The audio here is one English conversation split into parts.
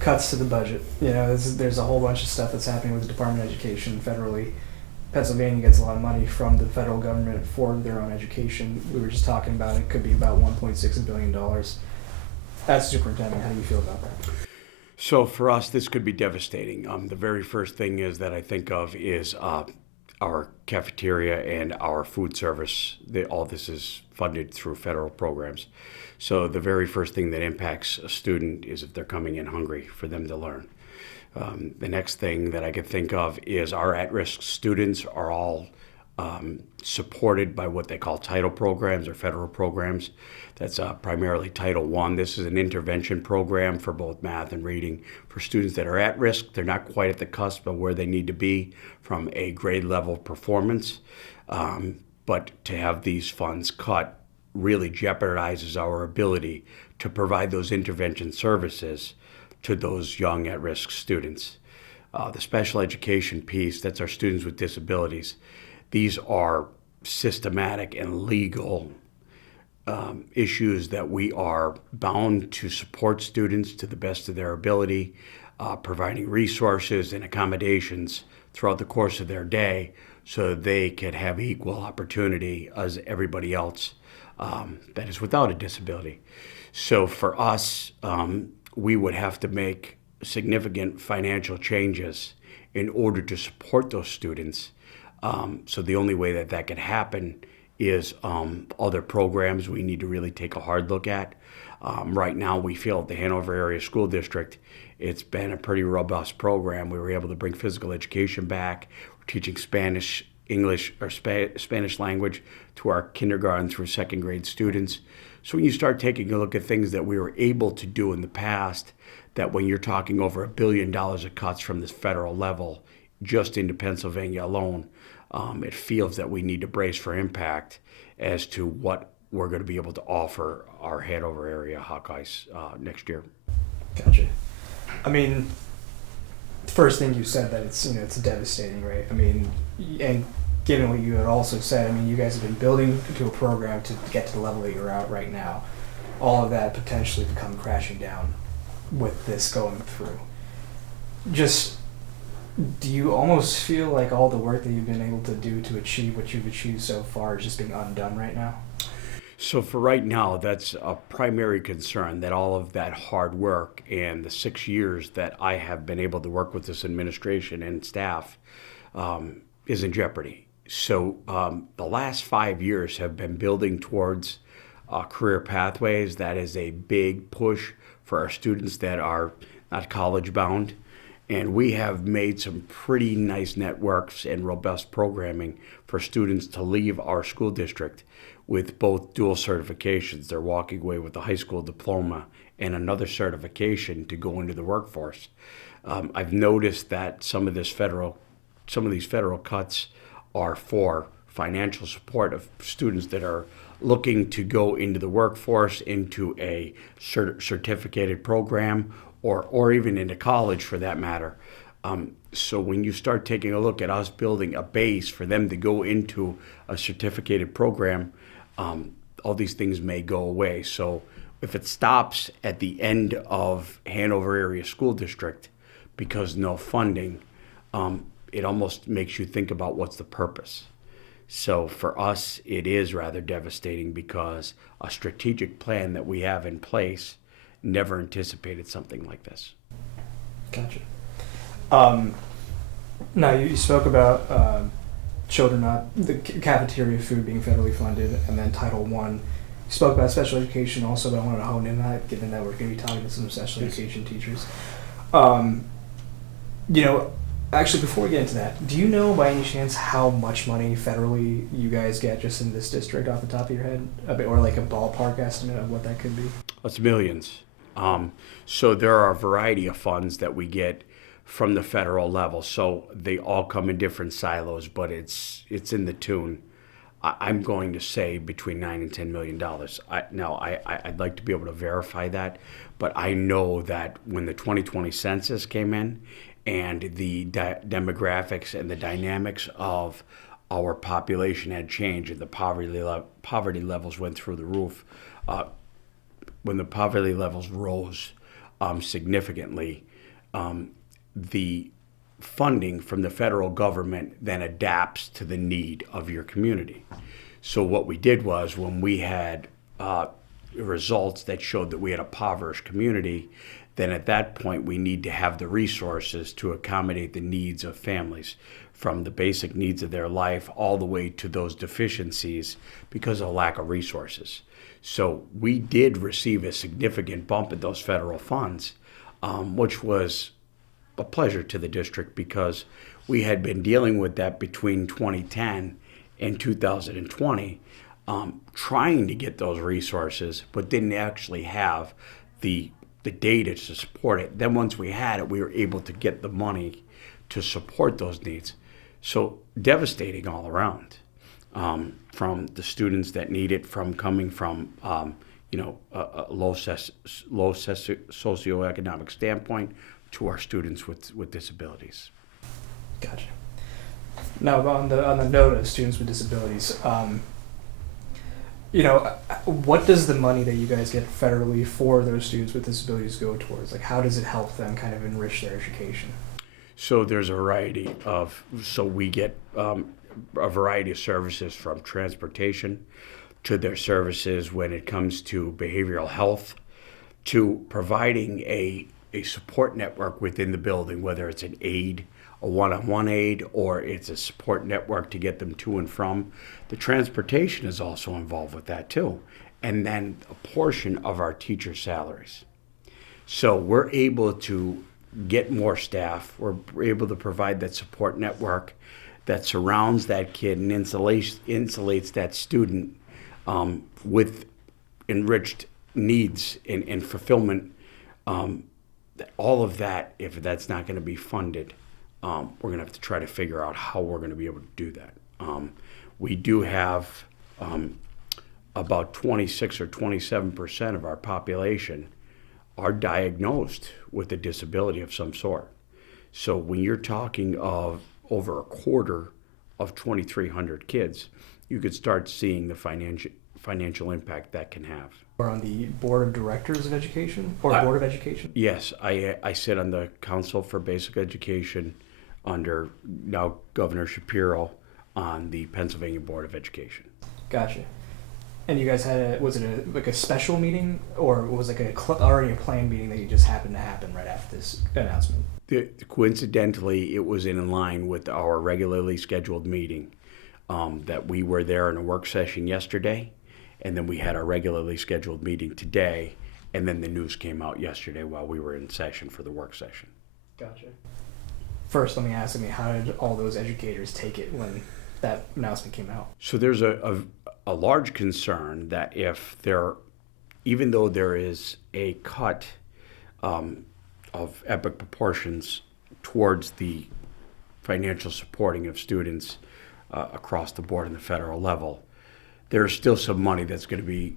cuts to the budget. There's a whole bunch of stuff that's happening with the Department of Education federally. Pennsylvania gets a lot of money from the federal government for their own education. We were just talking about it could be about $1.6 billion. As superintendent, how do you feel about that? So for us, this could be devastating. The very first thing is that I think of is our cafeteria and our food service. All this is funded through federal programs. So the very first thing that impacts a student is if they're coming in hungry for them to learn. The next thing that I could think of is our at-risk students are all supported by what they call title programs or federal programs. That's primarily Title I. This is an intervention program for both math and reading for students that are at risk. They're not quite at the cusp of where they need to be from a grade level performance. But to have these funds cut really jeopardizes our ability to provide those intervention services to those young at-risk students. The special education piece, that's our students with disabilities. These are systematic and legal issues that we are bound to support students to the best of their ability, providing resources and accommodations throughout the course of their day so they could have equal opportunity as everybody else that is without a disability. So for us, we would have to make significant financial changes in order to support those students. So the only way that could happen is other programs we need to really take a hard look at. Right now, we feel at the Hanover Area School District, it's been a pretty robust program. We were able to bring physical education back. We're teaching Spanish, English, or Spanish language to our kindergarten through second grade students. So when you start taking a look at things that we were able to do in the past, that when you're talking over $1 billion of cuts from this federal level, just into Pennsylvania alone, it feels that we need to brace for impact as to what we're going to be able to offer our Hanover area Hawkeyes next year. Gotcha. I mean, first thing you said that it's devastating, right? I mean, and given what you had also said, I mean, you guys have been building into a program to get to the level that you're at right now. All of that potentially to come crashing down with this going through. Just, do you almost feel like all the work that you've been able to do to achieve what you've achieved so far is just being undone right now? So for right now, that's a primary concern, that all of that hard work and the 6 years that I have been able to work with this administration and staff is in jeopardy. So the last 5 years have been building towards career pathways. That is a big push for our students that are not college bound. And we have made some pretty nice networks and robust programming for students to leave our school district with both dual certifications. They're walking away with a high school diploma and another certification to go into the workforce. I've noticed that some of these federal cuts are for financial support of students that are looking to go into the workforce, into a certificated program, or even into college for that matter. So when you start taking a look at us building a base for them to go into a certificated program, all these things may go away. So if it stops at the end of Hanover Area School District because no funding, it almost makes you think about what's the purpose. So for us, it is rather devastating because a strategic plan that we have in place never anticipated something like this. Gotcha. Now you spoke about children, not the cafeteria food being federally funded, and then Title I. You spoke about special education also, but I wanted to hone in on that, given that we're going to be talking to some special education teachers. Actually, before we get into that, do you know by any chance how much money federally you guys get just in this district off the top of your head? Or like a ballpark estimate of what that could be? It's millions. So there are a variety of funds that we get from the federal level. So they all come in different silos, but it's in the tune, I'm going to say, between $9 and $10 million. I'd like to be able to verify that, but I know that when the 2020 census came in, and the demographics and the dynamics of our population had changed, and the poverty levels went through the roof. When the poverty levels rose significantly, the funding from the federal government then adapts to the need of your community. So what we did was, when we had results that showed that we had a impoverished community, then at that point we need to have the resources to accommodate the needs of families, from the basic needs of their life all the way to those deficiencies because of lack of resources. So we did receive a significant bump in those federal funds, which was a pleasure to the district, because we had been dealing with that between 2010 and 2020, trying to get those resources, but didn't actually have the data to support it. Then once we had it, we were able to get the money to support those needs. So devastating all around, from the students that need it, from coming from a low socioeconomic standpoint, to our students with disabilities. Gotcha. Now, on the note of students with disabilities, what does the money that you guys get federally for those students with disabilities go towards? Like, how does it help them kind of enrich their education? So there's a variety we get a variety of services, from transportation to their services when it comes to behavioral health, to providing a support network within the building, whether it's an aide, a one-on-one aide, or it's a support network to get them to and from. The transportation is also involved with that too. And then a portion of our teacher salaries. So we're able to get more staff. We're able to provide that support network that surrounds that kid and insulates that student with enriched needs and fulfillment. All of that, if that's not going to be funded, we're going to have to try to figure out how we're going to be able to do that. We do have about 26 or 27% of our population are diagnosed with a disability of some sort. So when you're talking of over a quarter of 2,300 kids, you could start seeing the financial impact that can have. Or on the Board of Directors of Education, or Board of Education? Yes, I sit on the Council for Basic Education under now Governor Shapiro on the Pennsylvania Board of Education. Gotcha. And you guys had was it a special meeting, or was it already a planned meeting that you just happened to happen right after this announcement? Coincidentally, it was in line with our regularly scheduled meeting, that we were there in a work session yesterday, and then we had our regularly scheduled meeting today, and then the news came out yesterday while we were in session for the work session. Gotcha. First, let me ask how did all those educators take it when that announcement came out? So there's a large concern that even though there is a cut of epic proportions towards the financial supporting of students across the board in the federal level, there's still some money that's going to be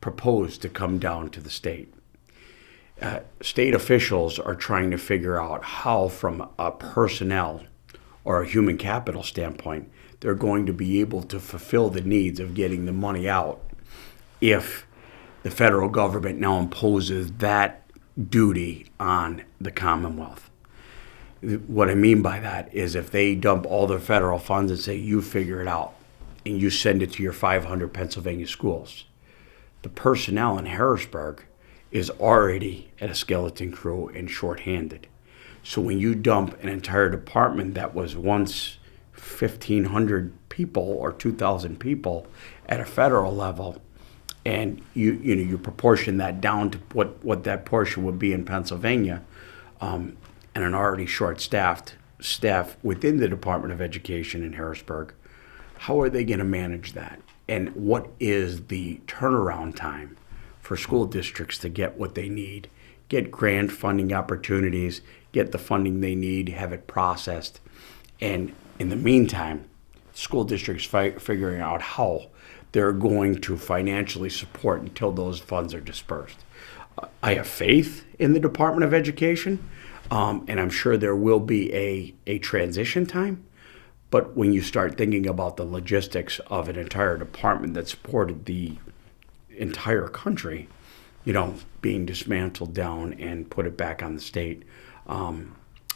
proposed to come down to the state. State officials are trying to figure out how, from a personnel or a human capital standpoint, they're going to be able to fulfill the needs of getting the money out if the federal government now imposes that duty on the Commonwealth. What I mean by that is, if they dump all their federal funds and say, you figure it out, and you send it to your 500 Pennsylvania schools, the personnel in Harrisburg is already at a skeleton crew and shorthanded. So when you dump an entire department that was once 1,500 people or 2,000 people at a federal level, and you proportion that down to what that portion would be in Pennsylvania, and an already short-staffed staff within the Department of Education in Harrisburg, how are they going to manage that? And what is the turnaround time for school districts to get what they need, get grant funding opportunities, get the funding they need, have it processed? And in the meantime, school districts figuring out how they're going to financially support until those funds are dispersed. I have faith in the Department of Education, and I'm sure there will be a transition time. But when you start thinking about the logistics of an entire department that supported the entire country, being dismantled down and put it back on the state,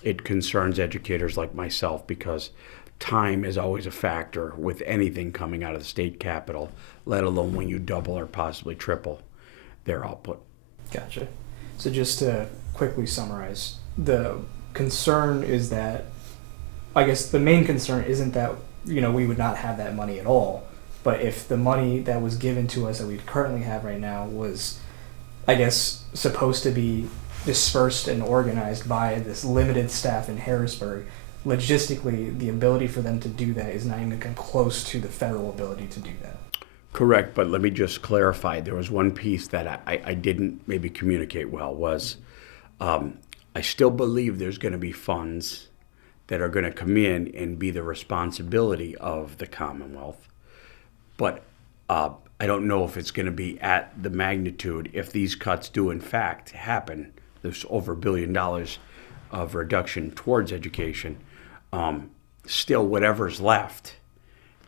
it concerns educators like myself because time is always a factor with anything coming out of the state capitol, let alone when you double or possibly triple their output. Gotcha. So just to quickly summarize, the concern is that, I guess the main concern isn't that, we would not have that money at all, but if the money that was given to us that we currently have right now was, I guess, supposed to be dispersed and organized by this limited staff in Harrisburg, logistically, the ability for them to do that is not even going to come close to the federal ability to do that. Correct, but let me just clarify. There was one piece that I didn't maybe communicate well was I still believe there's going to be funds that are going to come in and be the responsibility of the Commonwealth. But I don't know if it's going to be at the magnitude if these cuts do in fact happen. There's over $1 billion of reduction towards education. Still, whatever's left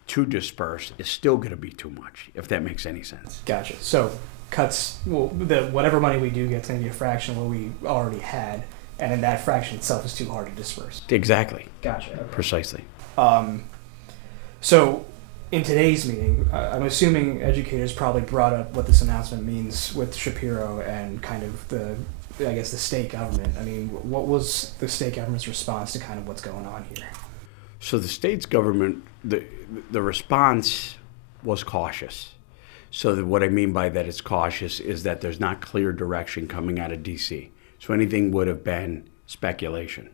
to disperse is still going to be too much, if that makes any sense. Gotcha. So cuts, whatever money we do get is going to be a fraction of what we already had, and then that fraction itself is too hard to disperse. Exactly. Gotcha. Okay. Precisely. So in today's meeting, I'm assuming educators probably brought up what this announcement means with Shapiro and kind of the state government. I mean, what was the state government's response to kind of what's going on here? So the state's government, the response was cautious. So what I mean by that it's cautious is that there's not clear direction coming out of D.C. So anything would have been speculation.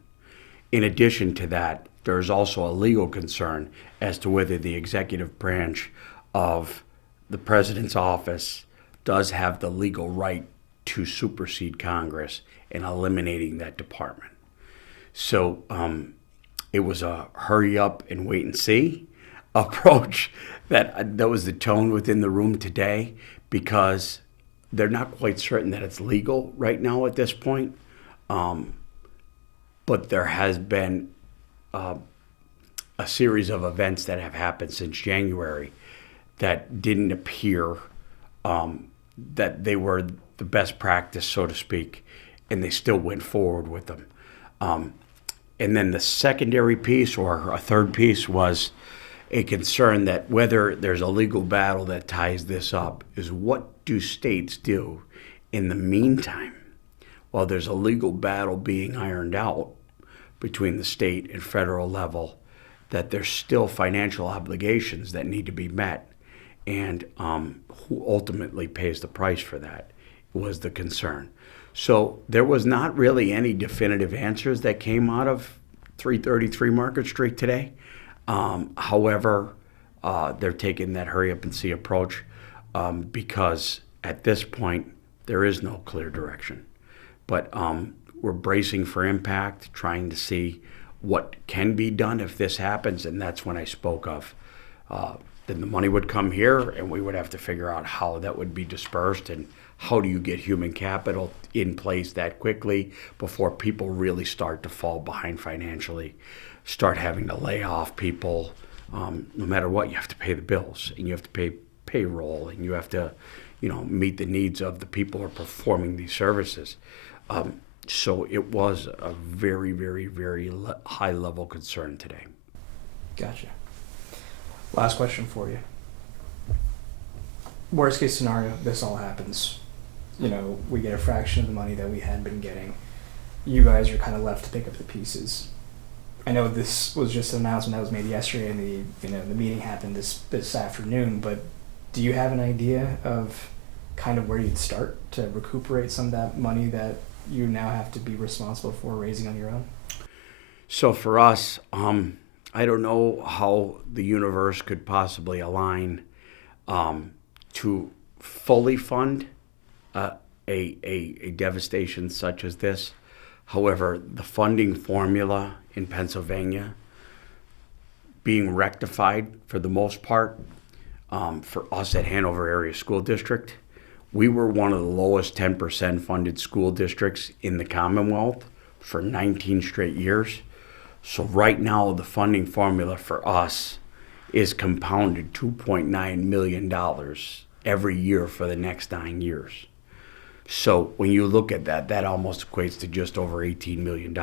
In addition to that, there's also a legal concern as to whether the executive branch of the president's office does have the legal right to supersede Congress in eliminating that department. So it was a hurry up and wait and see approach. That was the tone within the room today because they're not quite certain that it's legal right now at this point. But there has been a series of events that have happened since January that didn't appear that they were the best practice, so to speak, and they still went forward with them. And then the secondary piece or a third piece was a concern that whether there's a legal battle that ties this up is what do states do in the meantime while there's a legal battle being ironed out between the state and federal level, that there's still financial obligations that need to be met, and who ultimately pays the price for that was the concern. So there was not really any definitive answers that came out of 333 Market Street today. However, they're taking that hurry up and see approach because at this point, there is no clear direction. But we're bracing for impact, trying to see what can be done if this happens. And that's when I spoke of then the money would come here and we would have to figure out how that would be dispersed and how do you get human capital in place that quickly before people really start to fall behind financially, start having to lay off people. No matter what, you have to pay the bills and you have to pay payroll and you have to, meet the needs of the people who are performing these services. So it was a very, very, very high level concern today. Gotcha. Last question for you. Worst case scenario, this all happens. We get a fraction of the money that we had been getting. You guys are kind of left to pick up the pieces. I know this was just an announcement that was made yesterday and the meeting happened this afternoon, but do you have an idea of kind of where you'd start to recuperate some of that money that you now have to be responsible for raising on your own? So for us, I don't know how the universe could possibly align to fully fund a devastation such as this. However, the funding formula in Pennsylvania being rectified for the most part for us at Hanover Area School District, we were one of the lowest 10% funded school districts in the Commonwealth for 19 straight years. So right now, the funding formula for us is compounded $2.9 million every year for the next 9 years. So when you look at that, that almost equates to just over $18 million.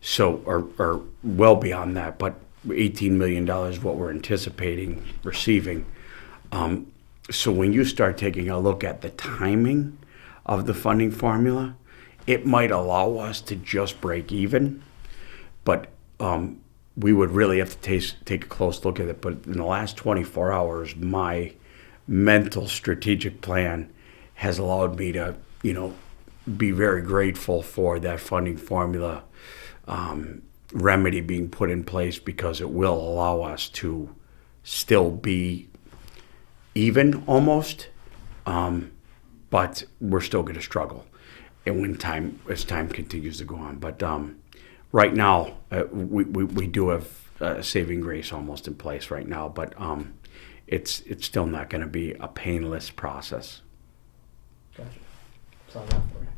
So, or well beyond that, but $18 million is what we're anticipating receiving. So when you start taking a look at the timing of the funding formula, it might allow us to just break even, but we would really have to take a close look at it. But in the last 24 hours, my mental strategic plan has allowed me to, be very grateful for that funding formula remedy being put in place, because it will allow us to still be even almost, but we're still going to struggle, and as time continues to go on. But right now, we do have saving grace almost in place right now, but it's still not going to be a painless process. Gotcha. That's all I got for you.